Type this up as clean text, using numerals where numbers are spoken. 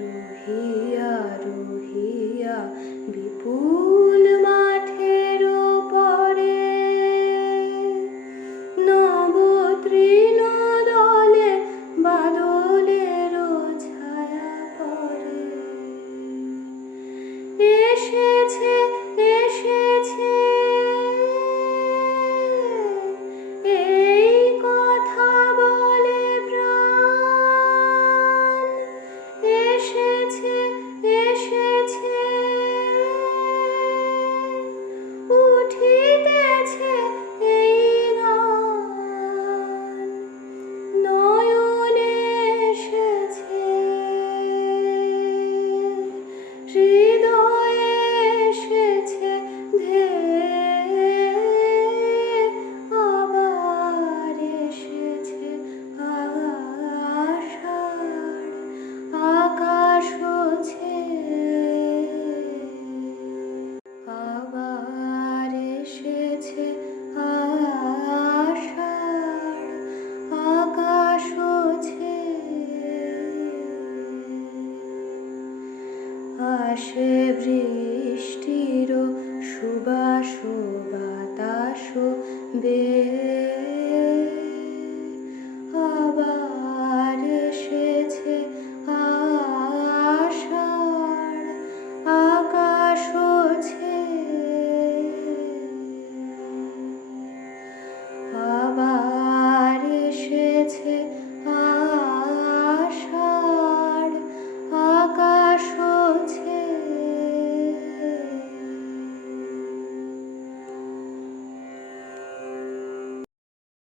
রহিয়া রহিয়া বিপুল মাঠের পরে নব তৃণ দলে বাদলের ছায়া পড়ে। এসেছে এসেছে এই কথা বলে প্রাণ, এসেছে এসেছে উঠিতেছে এই গান, নয়নে এসেছে হৃদয়ে এসেছে ধেয়ে, আবার এসেছে আষাঢ় আকাশ ছেয়ে, আবার এসেছে আষাঢ় আকাশ ছেয়ে। আসে বৃষ্টি